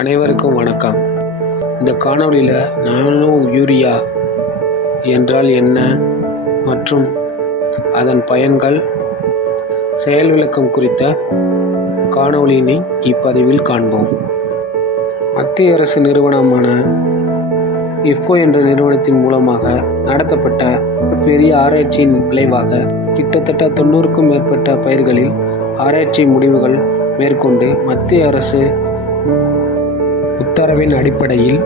அனைவருக்கும் வணக்கம். இந்த காணொளியில் நானோ யூரியா என்றால் என்ன மற்றும் அதன் பயன்கள், செயல் விளக்கம் குறித்த காணொளியினை இப்பதிவில் காண்போம். மத்திய அரசு நிறுவனமான இஃப்கோ என்ற நிறுவனத்தின் மூலமாக நடத்தப்பட்ட பெரிய ஆராய்ச்சியின் விளைவாக கிட்டத்தட்ட 90க்கும் மேற்பட்ட பயிர்களில் ஆராய்ச்சி முடிவுகள் மேற்கொண்டு மத்திய அரசு உத்தரவின் அடிப்படையில்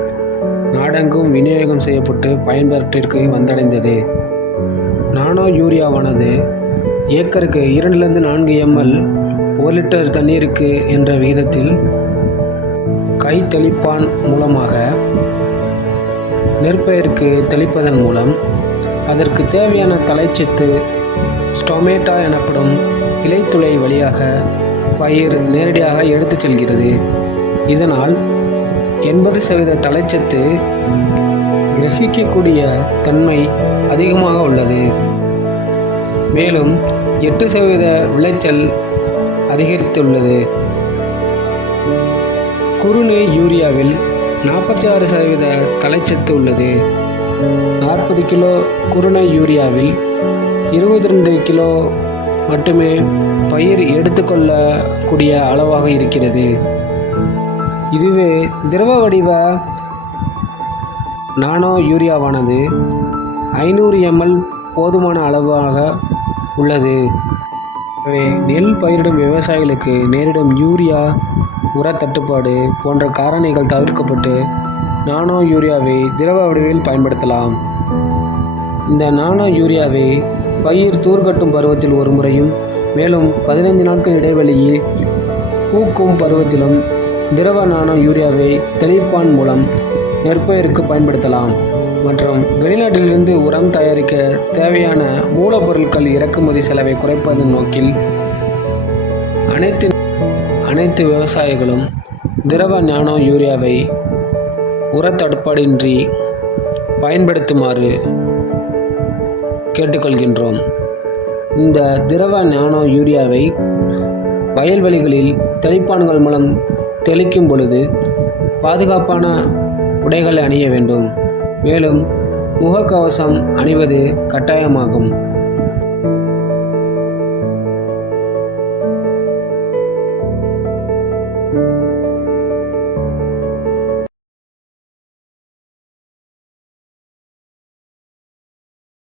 நாடெங்கும் விநியோகம் செய்யப்பட்டு பயன்பாட்டிற்கு வந்தடைந்தது. நானோ யூரியாவானது ஏக்கருக்கு 2 to 4 ml 1 லிட்டர் தண்ணீருக்கு என்ற விகிதத்தில் கை தெளிப்பான் மூலமாக நெற்பயிருக்கு தெளிப்பதன் மூலம் அதற்கு தேவையான தழைச்சத்து ஸ்டோமேட்டா எனப்படும் இலைத்துளை வழியாக பயிர் நேரடியாக எடுத்துச் செல்கிறது. இதனால் 80% தழைச்சத்து கிரகிக்கக்கூடிய தன்மை அதிகமாக உள்ளது. மேலும் 8% விளைச்சல் அதிகரித்துள்ளது. குறுநெ யூரியாவில் 46% தழைச்சத்து உள்ளது. 40 கிலோ குறுநெ யூரியாவில் 22 கிலோ மட்டுமே பயிர் எடுத்துக்கொள்ளக்கூடிய அளவாக இருக்கிறது. இதுவே திரவ வடிவ நானோ யூரியாவானது 500 ml போதுமான அளவாக உள்ளது. எனவே நெல் பயிரிடும் விவசாயிகளுக்கு நேரிடும் யூரியா உர தட்டுப்பாடு போன்ற காரணிகள் தவிர்க்கப்பட்டு நானோ யூரியாவை திரவ வடிவில் பயன்படுத்தலாம். இந்த நானோ யூரியாவை பயிர் தூர்கட்டும் பருவத்தில் ஒரு முறையும், மேலும் 15 நாட்கள் இடைவெளியில் பூக்கும் பருவத்திலும் திரவ நானோ யூரியாவை தெளிப்பான் மூலம் நெற்பயிருக்கு பயன்படுத்தலாம். மற்றும் வெளிநாட்டிலிருந்து உரம் தயாரிக்க தேவையான மூலப்பொருட்கள் இறக்குமதி செலவை குறைப்பதன் நோக்கில் அனைத்து விவசாயிகளும் திரவ நானோ யூரியாவை உரத்தட்டுப்பாடின்றி பயன்படுத்துமாறு கேட்டுக்கொள்கின்றோம். இந்த திரவ நானோ யூரியாவை வயல்வெளிகளில் தெளிப்பான்கள் மூலம் தெளிக்கும் பொழுது பாதுகாப்பான உடைகளை அணிய வேண்டும். மேலும் முகக்கவசம் அணிவது கட்டாயமாகும்.